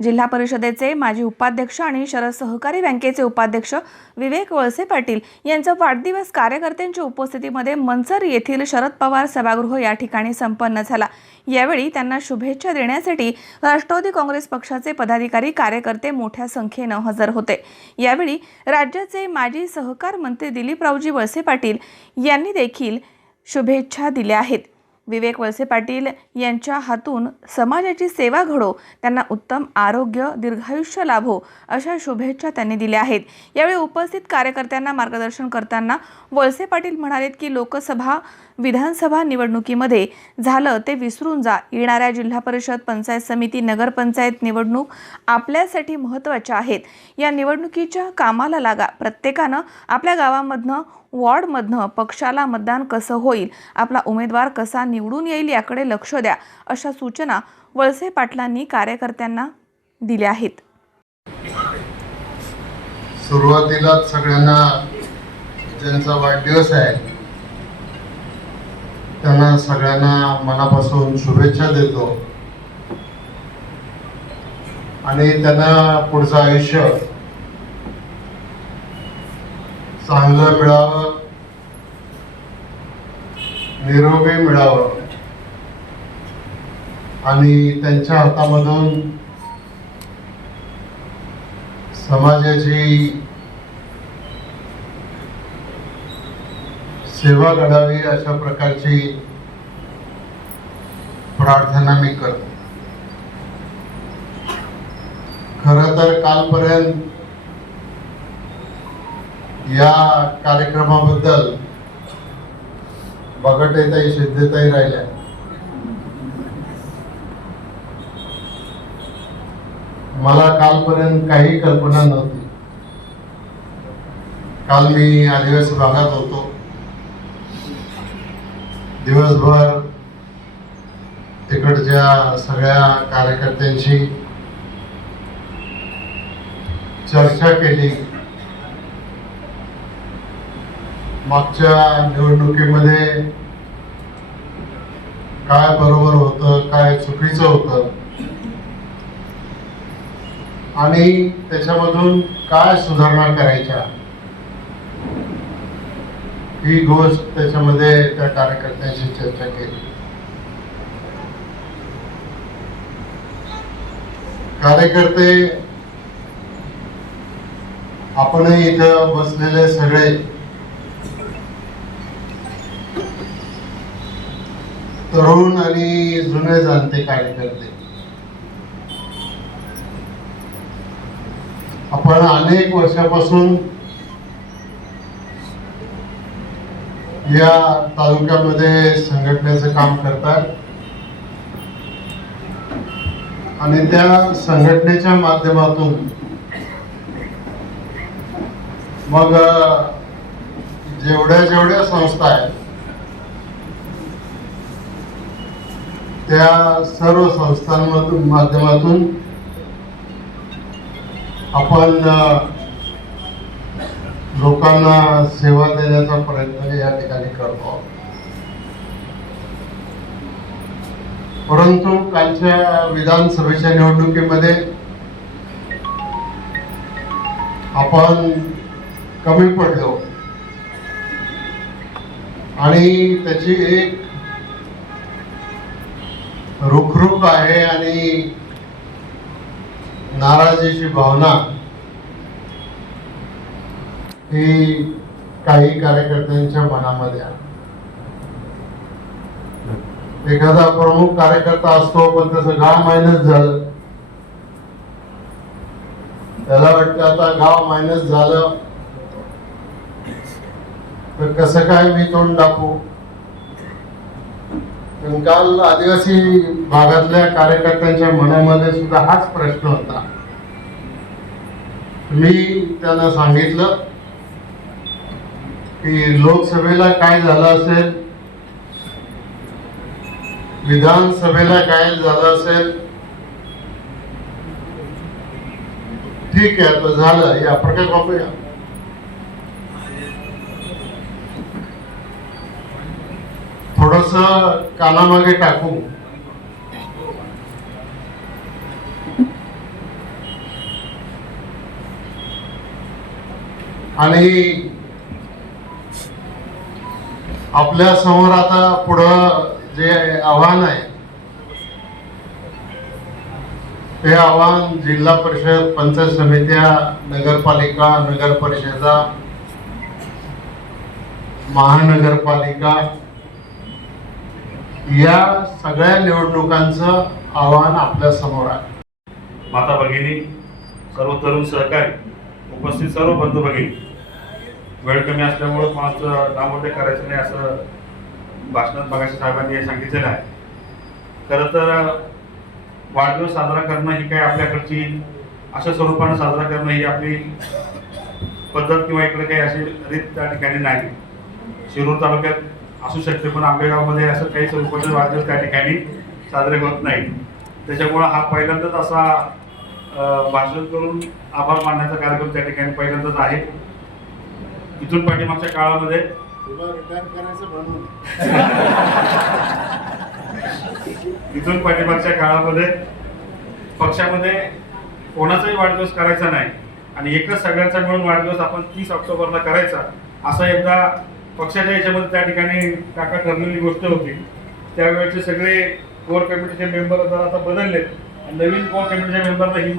जिल्हा परिषदेचे माजी उपाध्यक्ष आणि शरद सहकारी बँकेचे उपाध्यक्ष विवेक वळसे पाटील यांचा वाढदिवस कार्यकर्त्यांच्या उपस्थितीमध्ये मनसर येथील शरद पवार सभागृह या ठिकाणी संपन्न झाला. यावेळी त्यांना शुभेच्छा देण्यासाठी राष्ट्रवादी काँग्रेस पक्षाचे पदाधिकारी कार्यकर्ते मोठ्या संख्येनं हजर होते. यावेळी राज्याचे माजी सहकार मंत्री दिलीपरावजी वळसे पाटील यांनी देखील शुभेच्छा दिल्या आहेत. विवेक वळसे पाटील यांच्या हातून समाजाची सेवा घडो त्यांना उत्तम आरोग्य दीर्घायुष्य लाभो अशा शुभेच्छा त्यांनी दिल्या आहेत. यावेळी उपस्थित कार्यकर्त्यांना मार्गदर्शन करताना वळसे पाटील म्हणालेत की लोकसभा विधानसभा निवडणुकीमध्ये झालं ते विसरून जा. येणाऱ्या जिल्हा परिषद पंचायत समिती नगरपंचायत निवडणूक आपल्यासाठी महत्त्वाच्या आहेत. या निवडणुकीच्या कामाला लागा. प्रत्येकानं आपल्या गावामधनं वॉर्डमधनं पक्षाला मतदान कसं होईल आपला उमेदवार कसा निवडून येईल याकडे लक्ष द्या अशा सूचना वळसे पाटलांनी कार्यकर्त्यांना दिल्या आहेत. सुरुवातीलाच सगळ्यांना ज्यांचा वाढदिवस आहे त्यांना सगळ्यांना मनापासून शुभेच्छा देतो. आणि त्यांना पुढचं आयुष्य चांगलं मिळावं निरोगी मिळावं. आणि त्यांच्या हातामधून समाजाची सेवा घडावी अशा प्रकारची प्रार्थना मी करतो. खर तर कालपर्यंत या कार्यक्रमाबद्दल बगटेताई सिद्धताई राहिल्या. मला कालपर्यंत काही कल्पना नव्हती. काल मी आदिवासी भागात होतो. दिवसभर तिकडच्या सगळ्या कार्यकर्त्यांशी चर्चा केली. मागच्या निवडणुकीमध्ये काय बरोबर होतं काय चुकीचं होतं? आणि त्याच्यामधून काय सुधारणा करायच्या? ही गोष्ट त्याच्यामध्ये त्या कार्यकर्त्यांशी चर्चा केली. कार्यकर्ते आपणही इथं बसलेले सगळे तरुण आणि जुने जाणते कार्यकर्ते. आपण अनेक वर्षापासून या तालुक्यामध्ये संघटनेचं काम करतात. आणि त्या संघटनेच्या माध्यमातून मग जेवढ्या जेवढ्या संस्था आहेत त्या सर्व संस्थांमधून माध्यमातून आपण लोकांना सेवा देण्याचा प्रयत्न या ठिकाणी करतो. परंतु कालच्या विधानसभेच्या निवडणुकीमध्ये आपण कमी पडलो. आणि त्याची एक रुखरुख आहे आणि नाराजीची भावना ही काही कार्यकर्त्यांच्या मनामध्ये एखादा प्रमुख कार्यकर्ता असतो पण त्याचं गाव मायनस झालं. त्याला वाटतं आता गाव मायनस झालं. तर कसं काय मी तोंड दाखवू? पण काल आदिवासी भागातल्या कार्यकर्त्यांच्या मनामध्ये सुद्धा हाच प्रश्न होता. मी त्यांना सांगितलं की लोकसभेला काय झालं असेल? विधानसभेला काय झालं असेल? ठीक आहे आता झालं. या प्रकार वापरूया थोडस कानामागे टाकू. आणि आपल्यासमोर आता पुढं जे आव्हान आहे ते आव्हान जिल्हा परिषद पंचायत समित्या नगरपालिका नगर परिषदा महानगरपालिका या सगळ्या निवडणुकांचं आव्हान आपल्यासमोर आहे. माता भगिनी सर्व तरुण सहकारी उपस्थित सर्व बंधू भगिनी वेळ कमी असल्यामुळं कोणाचं नामोल्लेख करायचं नाही असं भाषणात बघायच्या साहेबांनी सांगितलेलं आहे. खरं तर वाढदिवस साजरा करणं ही काय आपल्याकडची अशा स्वरूपानं साजरा करणं ही आपली पद्धत किंवा इकडे काही अशी रीत त्या ठिकाणी नाही. शिरूर तालुक्यात असू शकते पण आंबेगावमध्ये असं काही स्वरूपाचे वाढदिवस त्या ठिकाणी साजरे होत नाही. त्याच्यामुळं हा पहिल्यांदाच असा भाषण करून आभार मानण्याचा कार्यक्रम त्या ठिकाणी पहिल्यांदाच आहे. इथून पाठीमागच्या काळामध्ये. इथून पाठीमागच्या काळामध्ये. पक्षामध्ये कोणाचाही वाढदिवस करायचा नाही. आणि एकच सगळ्यांचा मिळून वाढदिवस आपण तीस ऑक्टोबरला करायचा असं एकदा पक्षाच्या याच्यामध्ये त्या ठिकाणी काका ठरलेली गोष्ट होती. त्यावेळेचे सगळे कोर कमिटीचे मेंबर जर आता बदलले नवीन कोर कमिटीच्या मेंबरला ही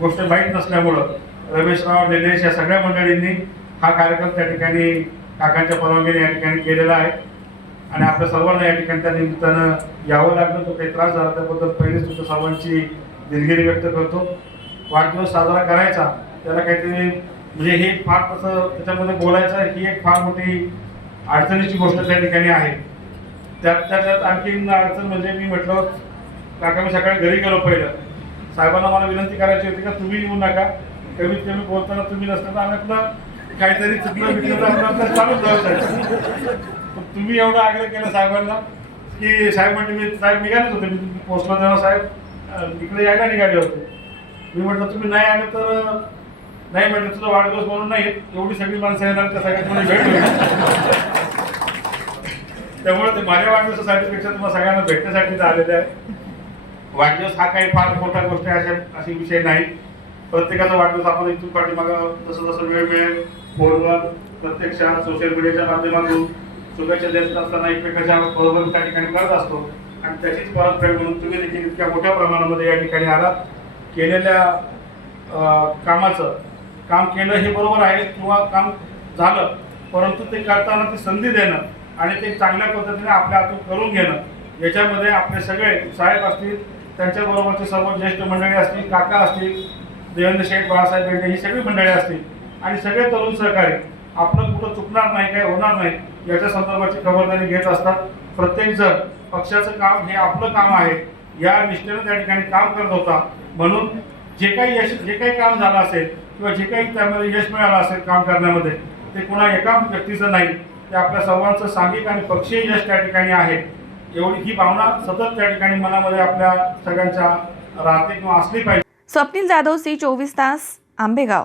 गोष्ट माहीत नसल्यामुळं रमेशराव निलेश या सगळ्या मंडळींनी हा कार्यक्रम त्या ठिकाणी काकांच्या परवानगीने या ठिकाणी केलेला आहे. आणि आपल्या सर्वांना या ठिकाणी त्या निमित्तानं यावं लागलं तो काही त्रास झाला त्याबद्दल पहिलेच तुमच्या सर्वांची दिलगिरी व्यक्त करतो. वाढदिवस साजरा करायचा त्याला काहीतरी म्हणजे हे फार तसं त्याच्यामध्ये बोलायचं ही एक फार मोठी अडचणीची गोष्ट त्या ठिकाणी आहे. त्यात त्यात आणखी आणखीन अडचण म्हणजे मी म्हटलं काका मी सकाळी घरी गेलो पहिलं. साहेबांना मला विनंती करायची होती का तुम्ही येऊ नका. कमीत कमी बोलताना तुम्ही नसताना तर आम्ही आपलं काहीतरी चुकलं बिकलं तर आपलं चालूच तुम्ही एवढं आग्रह केला साहेबांना की साहेब म्हणजे मी साहेब निघालेच होते. मी पोहोचला तेव्हा साहेब इकडे यायला निघाले होते. मी म्हटलं तुम्ही नाही आले तर नाही म्हटलं तुझा वाढदिवस म्हणून नाही एवढी सगळी माणसं येणार त्या सगळ्यात मला भेट होईल. त्यामुळे ते माझ्या वाढदिवसासाठी पेक्षा तुम्हाला सगळ्यांना भेटण्यासाठी आलेले आहे. वाढदिवस हा काही फार मोठा गोष्ट आहे अशा अशी विषय नाही. प्रत्येकाचा वाढदिवस आपण इथून पाठीमागं जसं जसं वेळ मिळेल फोनवर प्रत्यक्षात सोशल मीडियाच्या माध्यमातून शुभेच्छा देत असताना एकमेकाच्या बरोबर त्या ठिकाणी करत असतो. आणि त्याचीच परतफेड म्हणून तुम्ही देखील इतक्या मोठ्या प्रमाणामध्ये या ठिकाणी आलात. केलेल्या कामाचं काम केलं हे बरोबर आहे किंवा काम झालं परंतु ते करताना ती संधी देणं आणि ते चांगल्या पद्धतीने आपल्या हातून करून घेणं याच्यामध्ये आपले सगळे साहेब असतील त्यांच्याबरोबरचे सर्व ज्येष्ठ मंडळी असतील काका असतील देवेंद्र शेठ बाळासाहेब बेंडे ही सगळी मंडळी असतील आणि सगळे तरुण सहकारी आपलं कुठं चुकणार नाही काय होणार नाही याच्या संदर्भाची खबरदारी घेत असतात. प्रत्येक जण पक्षाचं काम हे आपलं काम आहे. या निष्ठेनं त्या ठिकाणी काम करत होता. म्हणून जे काही यश जे काही काम झालं असेल किंवा जे काही त्यामध्ये यश मिळालं असेल काम करण्यामध्ये ते कुणा एका व्यक्तीचं नाही. ते आपल्या सर्वांचं सांघिक आणि पक्षीय यश त्या ठिकाणी आहे. एवढी ही भावना सतत त्या ठिकाणी मनामध्ये आपल्या सगळ्यांच्या राहते किंवा असली पाहिजे. स्वप्नील जाधव सी चोवीस तास आंबेगाव.